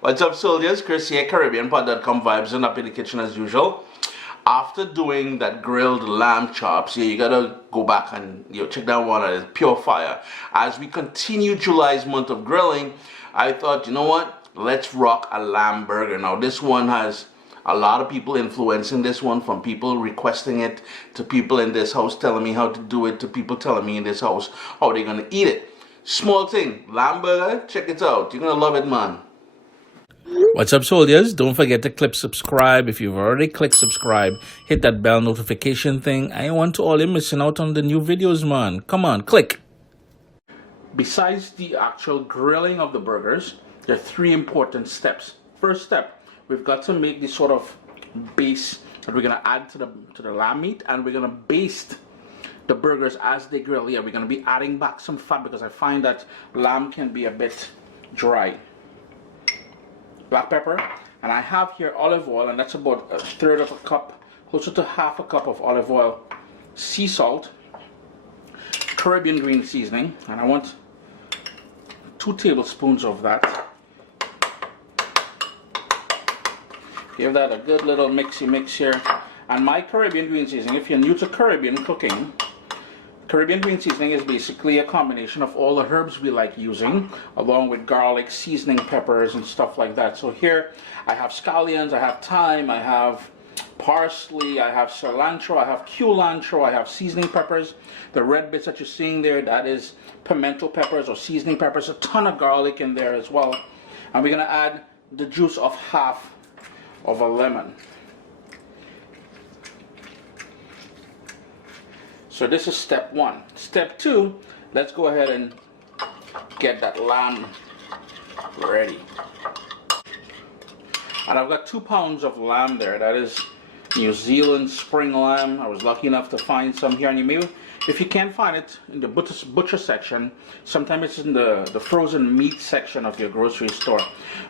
What's up, soldiers? Chris here, caribbeanPot.com, vibes and up in the kitchen as usual. After doing that grilled lamb chops, you gotta go back and check that one out. It's pure fire. As we continue July's month of grilling, I thought, you know what? Let's rock a lamb burger. Now, this one has a lot of people influencing this one, from people requesting it to people in this house telling me how to do it to people telling me in this house how they're gonna eat it. Small thing, lamb burger, check it out. You're gonna love it, man. What's up, soldiers? Don't forget to click subscribe. If you've already clicked subscribe, hit that bell notification thing. I want to all you missing out on the new videos, man. Come on, click. Besides the actual grilling of the burgers, there are three important steps. First step, we've got to make this sort of base that we're gonna add to the lamb meat, and we're gonna baste the burgers as they grill. Yeah, we're gonna be adding back some fat because I find that lamb can be a bit dry. Black pepper, and I have here olive oil, and that's about a third of a cup, closer to half a cup of olive oil. Sea salt, Caribbean green seasoning, and I want 2 tablespoons of that. Give that a good little mix here. And my Caribbean green seasoning, if you're new to Caribbean cooking, Caribbean green seasoning is basically a combination of all the herbs we like using, along with garlic, seasoning peppers, and stuff like that. So here I have scallions, I have thyme, I have parsley, I have cilantro, I have culantro, I have seasoning peppers. The red bits that you're seeing there, that is pimento peppers or seasoning peppers. A ton of garlic in there as well. And we're going to add the juice of half of a lemon. So this is step 1. Step 2, let's go ahead and get that lamb ready. And I've got 2 pounds of lamb there. That is New Zealand spring lamb. I was lucky enough to find some here. And you may, if you can't find it in the butcher section, sometimes it's in the frozen meat section of your grocery store.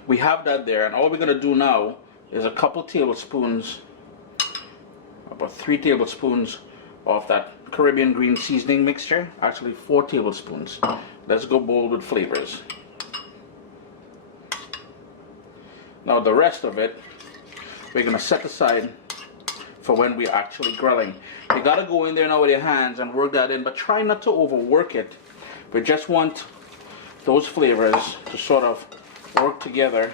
We have that there. And all we're going to do now is a couple tablespoons, about 3 tablespoons of that Caribbean green seasoning mixture. Actually 4 tablespoons. Let's go bold with flavors. Now the rest of it we're gonna set aside for when we're actually grilling. You gotta go in there now with your hands and work that in, but try not to overwork it. We just want those flavors to sort of work together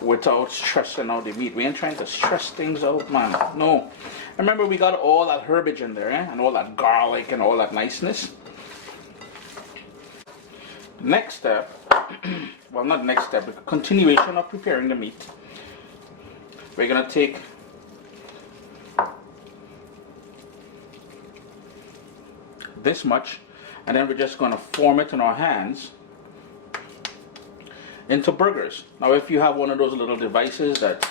without stressing out the meat. We ain't trying to stress things out, man. No. Remember, we got all that herbage in there, and all that garlic and all that niceness. Next step, well, not next step, but continuation of preparing the meat. We're gonna take this much, and then we're just gonna form it in our hands into burgers. Now, if you have one of those little devices that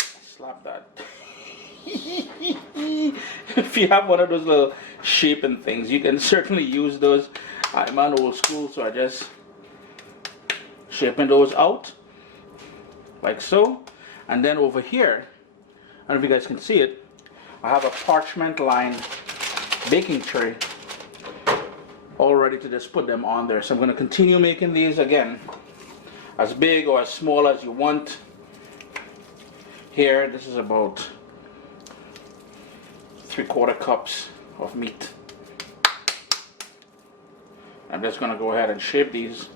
slap that. If you have one of those little shaping things, you can certainly use those. I'm on old school, so I just shaping those out like so. And then over here, I don't know if you guys can see it, I have a parchment lined baking tray all ready to just put them on there. So I'm going to continue making these again, as big or as small as you want. Here, this is about 3/4 cups of meat. I'm just going to go ahead and shape these.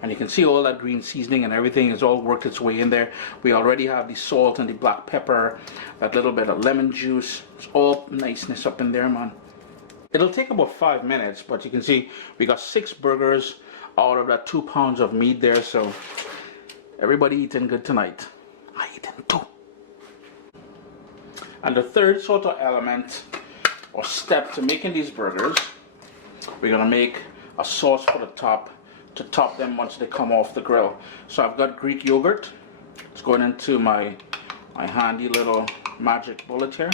And you can see all that green seasoning and everything has all worked its way in there. We already have the salt and the black pepper, that little bit of lemon juice. It's all niceness up in there, man. It'll take about 5 minutes, but you can see we got 6 burgers out of that 2 pounds of meat there. So everybody eating good tonight. I eating too. And the third sort of element or step to making these burgers, we're gonna make a sauce for the top to top them once they come off the grill. So I've got Greek yogurt. It's going into my handy little magic bullet here.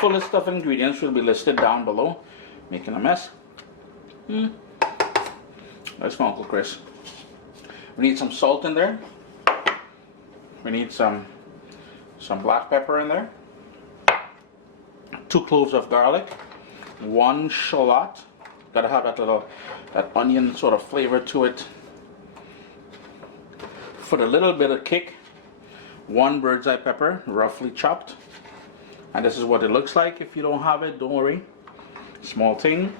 Full list of ingredients will be listed down below. Making a mess. That's my Uncle Chris. We need some salt in there. We need some black pepper in there. 2 cloves of garlic. 1 shallot. Gotta have that onion sort of flavor to it. For the little bit of kick, 1 bird's eye pepper, roughly chopped. And this is what it looks like. If you don't have it, don't worry. Small thing.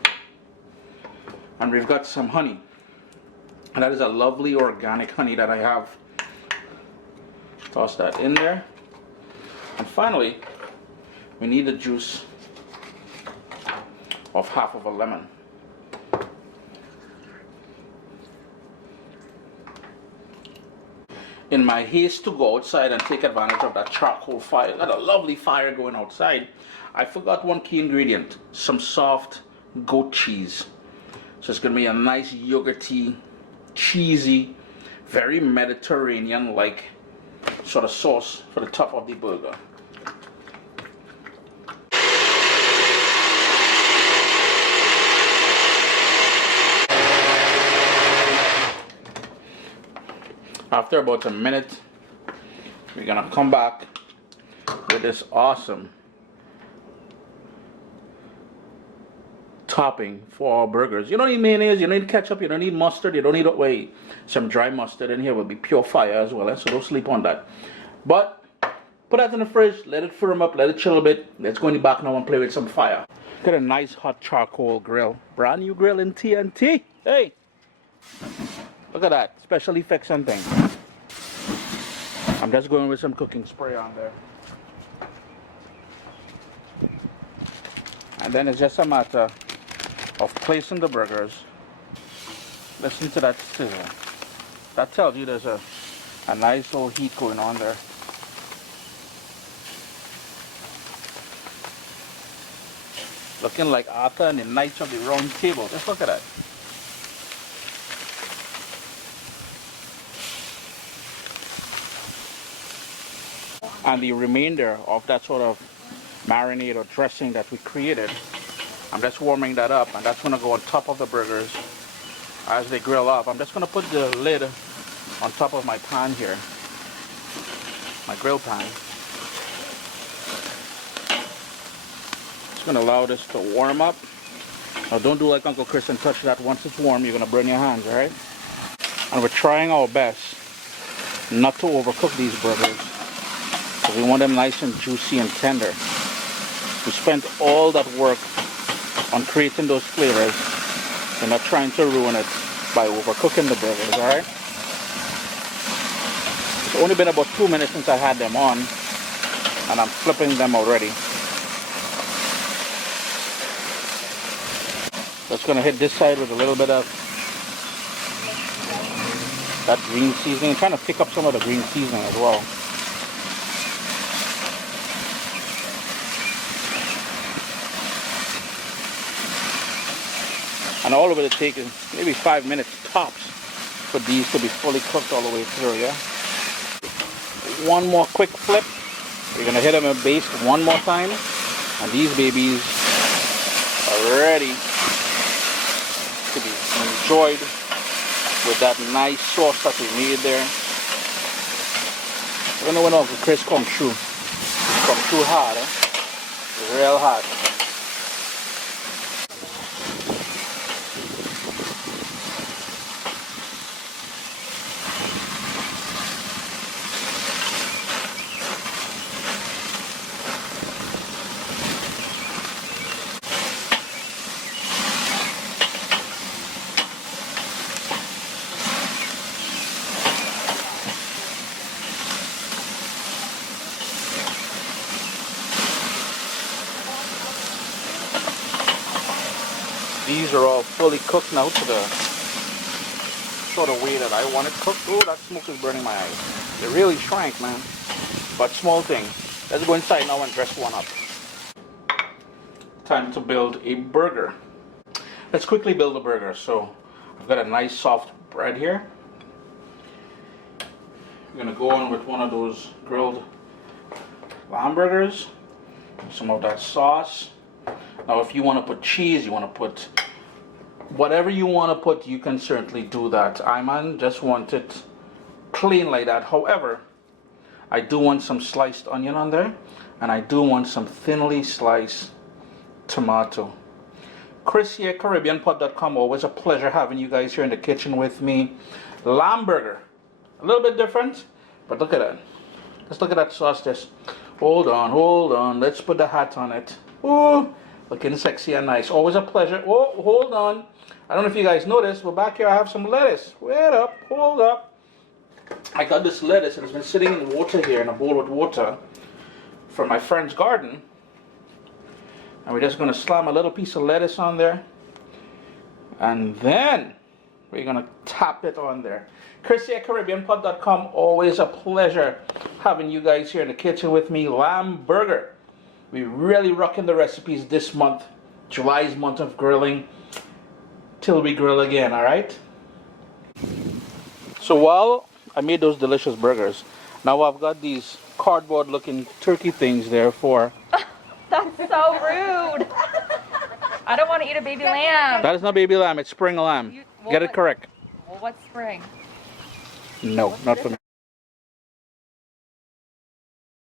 And we've got some honey. And that is a lovely organic honey that I have. Toss that in there. And finally, we need the juice of half of a lemon. In my haste to go outside and take advantage of that charcoal fire, got a lovely fire going outside, I forgot one key ingredient, some soft goat cheese. So it's going to be a nice yogurty, cheesy, very Mediterranean-like sort of sauce for the top of the burger. After about a minute, we're gonna come back with this awesome topping for our burgers. You don't need mayonnaise, you don't need ketchup, you don't need mustard, you don't need, wait, some dry mustard in here will be pure fire as well, so don't sleep on that. But put that in the fridge, let it firm up, let it chill a bit. Let's go in the back now and play with some fire. Got a nice hot charcoal grill, brand new grill in TNT. Hey, look at that, special effects and things. I'm just going with some cooking spray on there. And then it's just a matter of placing the burgers. Listen to that sizzle. That tells you there's a nice little heat going on there. Looking like Arthur and the Knights of the Round Table. Just look at that. And the remainder of that sort of marinade or dressing that we created, I'm just warming that up, and that's going to go on top of the burgers as they grill up. I'm just going to put the lid on top of my pan here, my grill pan. Just going to allow this to warm up. Now don't do like Uncle Chris and touch that. Once it's warm, you're going to burn your hands, alright? And we're trying our best not to overcook these burgers. We want them nice and juicy and tender. We spent all that work on creating those flavors. We're not trying to ruin it by overcooking the burgers, alright? It's only been about 2 minutes since I had them on, and I'm flipping them already. Just gonna hit this side with a little bit of that green seasoning. I'm trying to pick up some of the green seasoning as well. And all of it takes is maybe 5 minutes tops for these to be fully cooked all the way through, yeah? One more quick flip. We're gonna hit them in base one more time. And these babies are ready to be enjoyed with that nice sauce that we made there. I don't know when Uncle Chris come through. Come through hard, eh? Real hard. These are all fully cooked now to the sort of way that I want it cooked. Oh, that smoke is burning my eyes. They really shrank, man. But small thing. Let's go inside now and dress one up. Time to build a burger. Let's quickly build a burger. So I've got a nice soft bread here. I'm gonna go on with one of those grilled lamb burgers. Some of that sauce. Now if you want to put cheese, you want to put whatever you want to put, you can certainly do that. I just want it plain like that. However, I do want some sliced onion on there, and I do want some thinly sliced tomato. Chris here, caribbeanPot.com. Always a pleasure having you guys here in the kitchen with me. Lamb burger. A little bit different, but look at that. Let's look at that sauce. Just hold on. Let's put the hat on it. Ooh, looking sexy and nice. Always a pleasure. Oh, hold on. I don't know if you guys noticed, but back here I have some lettuce. Wait up, hold up. I got this lettuce and it's been sitting in the water here in a bowl with water from my friend's garden. And we're just going to slam a little piece of lettuce on there. And then we're going to tap it on there. Chris here, caribbeanpot.com. Always a pleasure having you guys here in the kitchen with me. Lamb burger. We're really rocking the recipes this month. July's month of grilling. Till we grill again, alright? So while I made those delicious burgers, now I've got these cardboard looking turkey things there for... That's so rude. I don't want to eat a baby lamb. That is not baby lamb, it's spring lamb. Get it correct. Well, what's spring? No, not for me.